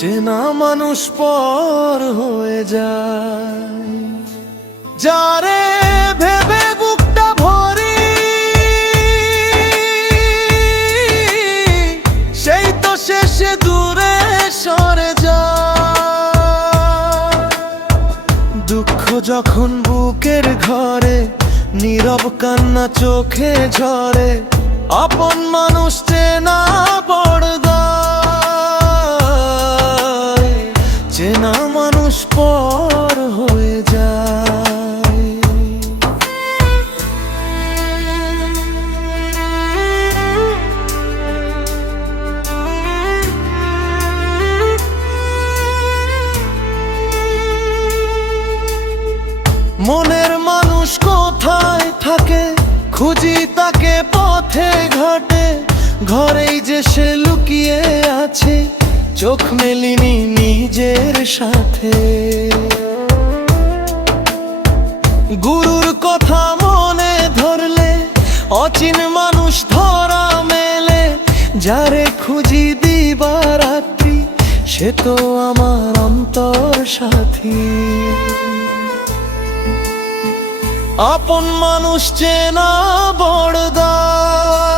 চেনা মানুষ পর হয়ে যায়। যারে ভেবে বুকটা ভরি সেই তো শেষে দূরে সরে যায়। দুঃখ যখন বুকের ঘরে নীরব কান্না চোখে ঝরে, আপন মানুষ চেনা পর্দায়, চেনা মানুষ পর হয়ে যায়। মনের মানুষ কোথায় থাকে খুঁজি তাকে পথে ঘাটে, ঘরেই যে সে লুকিয়ে আছে চোখ মেলিনি নিজের সাথে। গুরুর কথা মনে ধরলে অচিন মানুষ ধরা মেলে, যারে খুঁজি দিবারাত্রি সে তো আমার অন্তর সাথী। আপন মানুষ চেনা বড় দায়,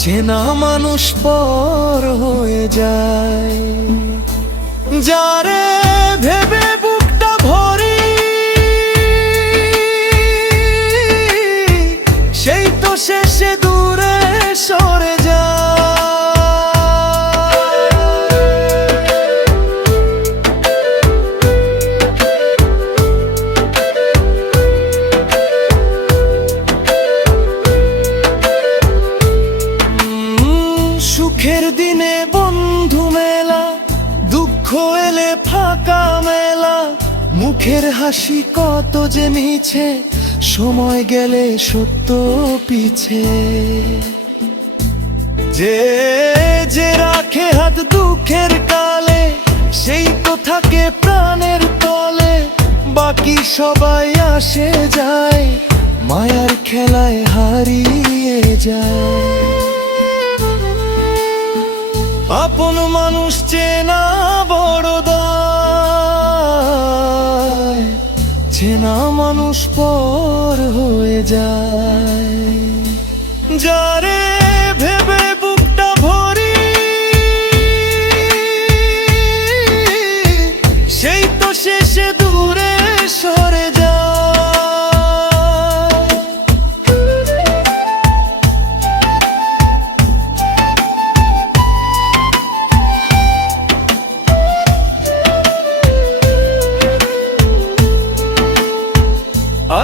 চেনা মানুষ পর হয়ে যায়। যারে ভেবে বুকটা ভরি সেই তো শেষে দূরে সরে যায়। সুখের দিনে বন্ধু মেলা, দুঃখ এলে ফাঁকা মেলা, মুখের হাসি কত যে মিছে, সময় গেলে সত্য পিছে। যে যে রাখে হাত দুঃখের কালে সেই তো থাকে প্রাণের তলে, বাকি সবাই আসে যায় মায়ার খেলায় হারিয়ে যায়। আপন মানুষ চেনা বড় দায়, চেনা মানুষ পর হয়ে যায়। যারে ভেবে বুকটা ভরি সেই তো শেষে দূরে সরে যায়।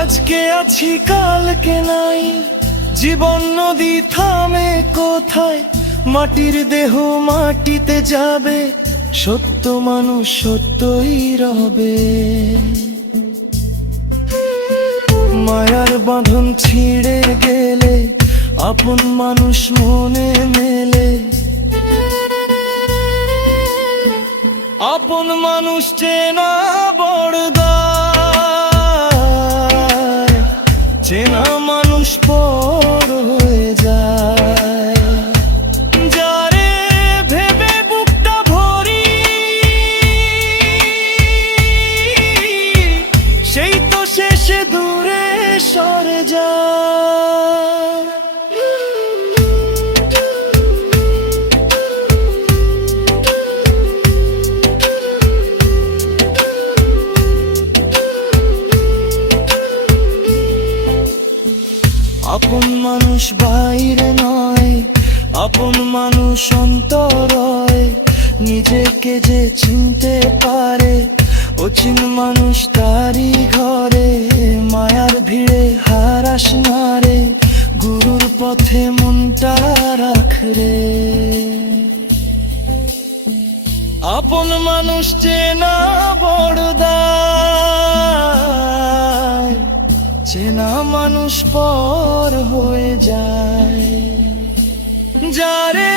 আজকে আছি কালকে নাই, জীবন নদী থামে কোথায়, মাটির দেহ মাটিতে যাবে, সত্য মানুষ সত্যই রবে। মায়ার বাঁধন ছিঁড়ে গেলে আপন মানুষ মনে মেলে, আপন মানুষ চেনা বড় দায়, চেনা মানুষ পর হয়ে যায়। যারে ভেবে বুকটা ভরি সেই তো শেষে দূরে সরে যায়। আপন মানুষ বাইরে নয়, আপন মানুষ অন্তরয়, নিজেকে যে চিনতে পারে অচিন মানুষ তারই ঘরে। মায়ার ভিড়ে হারাস না রে, গুরুর পথে মনটা রাখ রে। আপন মানুষ চেনা বড় দায়, চেনা মানুষ পর হয়ে যায়। যারে